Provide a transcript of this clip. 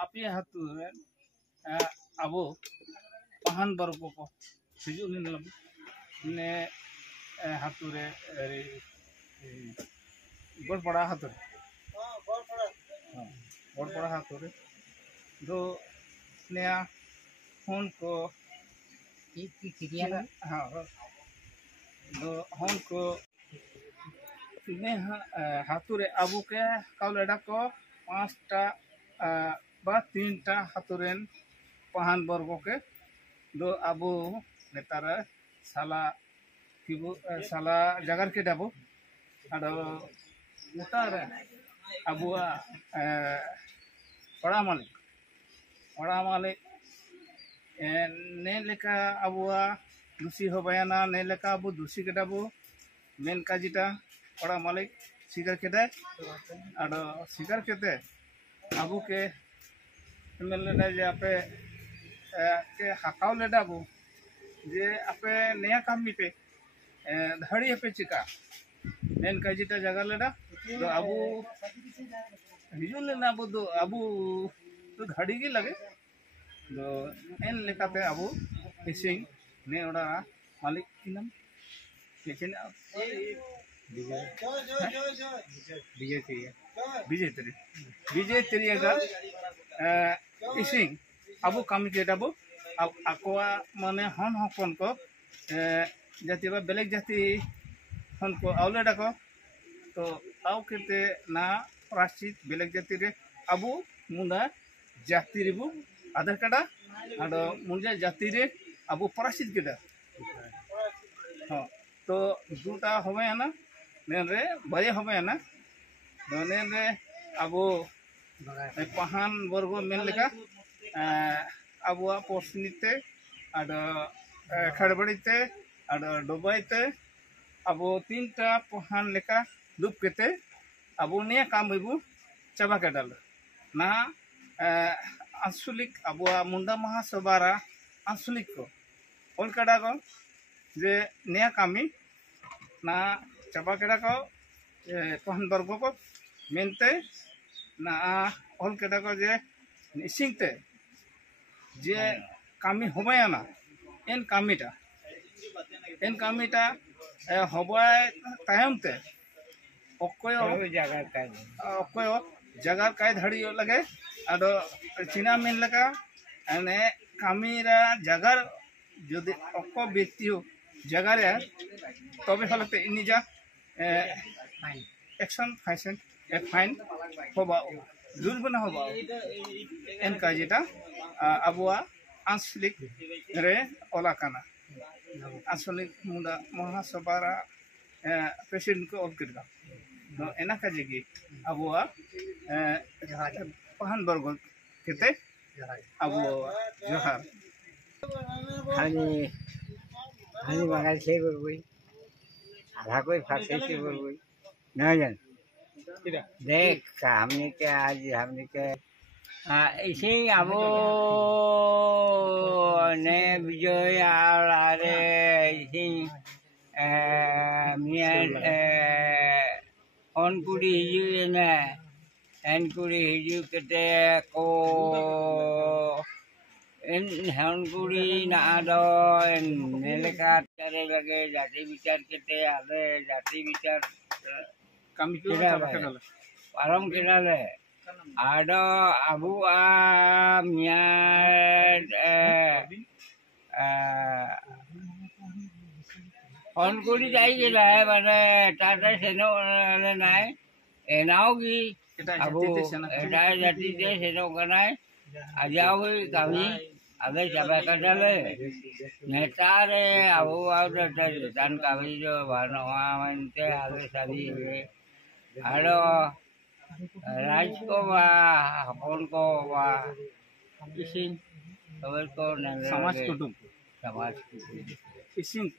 आपे हाथू अब पहान वर्ग को हिजू ने हाथू गड़पड़ा हाथू गड़पड़ा हाथू दो नया हन को हाँ दो हन को ने हाथू अब के काउलेडा को 5टा बा 3टा हाथुरेन पहान वर्ग के दो अब नेतार साला साला जगार के डाबो अदो नेतार अब पड़ा मालिक ने लेका अब दूषी होबायाना ने लेका अब दूषी के डाबो मेन काजिटा पड़ा मालिक स्वीकार के अदो स्वीकार के अब के मेलना जे आपे के हाकाव लेडाबो जे आपे नया कामी पे धड़ी पे चिका मेन काजिटा जगह लेडा तो अबू हिजुन लेना अबू तो धड़ी गी लगे तो एन लेकाते अबू इसिंग ने ओडा मालिक किनम केचन विजय तेरिया इसिंग अब कमी केटाबो आकोआ माने हन हपन को जाति बा बेलेग जाति हन को आवलेडा को तो आव केते ना प्राश्चित बेलेग जाति रे अबो मुंडा जाति रेबो आधार कार्डा आदो मुंडा जाति रे अबो प्राश्चित केटा हां तो दुटा होबे ना नेन रे बारे होबे ना नेन रे अबो पहान वर्ग मेन लेका अब पोर्सनीते खड़बड़ीते डुबाईते अब 3टा पहान लेका दुब केते अब निया काम बो चाबा केडाल ना आंसलिक अब मुंडा महासभारा आंसलिक को ओलकाडा को जे निया कामी ना चाबा केडा को पहान वर्ग को मेनते ना ओल केडा को जे निसिंगते जे कामी होबायाना एन कामीटा हबाय तायमते अकोयो जगार काय धड़ी लगे अदो चीना मेन लगा एने कामीरा जगार जदि अको व्यक्ति जगार तबे हलते इनिजा एक्शन फाइन होबा जुर्माना होबा एन काजिटा अबुआ आंसलिक रे ओलाकाना आंसलिक मुंडा महासभारा प्रेसिडेंट को ऑल किरगा तो एना काजिगी अबुआ पहान वर्ग केते अबु जोहार हानि बागान से बोलबई आधा कोई फासे से बोलबई ना जान देख हमने के आज हमने के इसी अब ने विजय आरे इसी मिया अनकुड़ी हिजू ने एनकुड़ी हिजू केते को इन हनकुड़ी ना दो नेलेका तारे लगे जाति विचार केते आले जाति विचार कमी को पारम केनाले आडो अबू मिया अनकुड़ी जाई गेला है माने टाटा सेनो नाय एनाओगी अबू एटा जाति दे सेनो कनाय आजाओगी कमी आगे चाबा कटाले नेतारे अबू आउट दान कावी जो बनवा मनते आगे सारी आडो राज को हपन को इसिंग खबर को समाज कुटुंब समाज इसिंग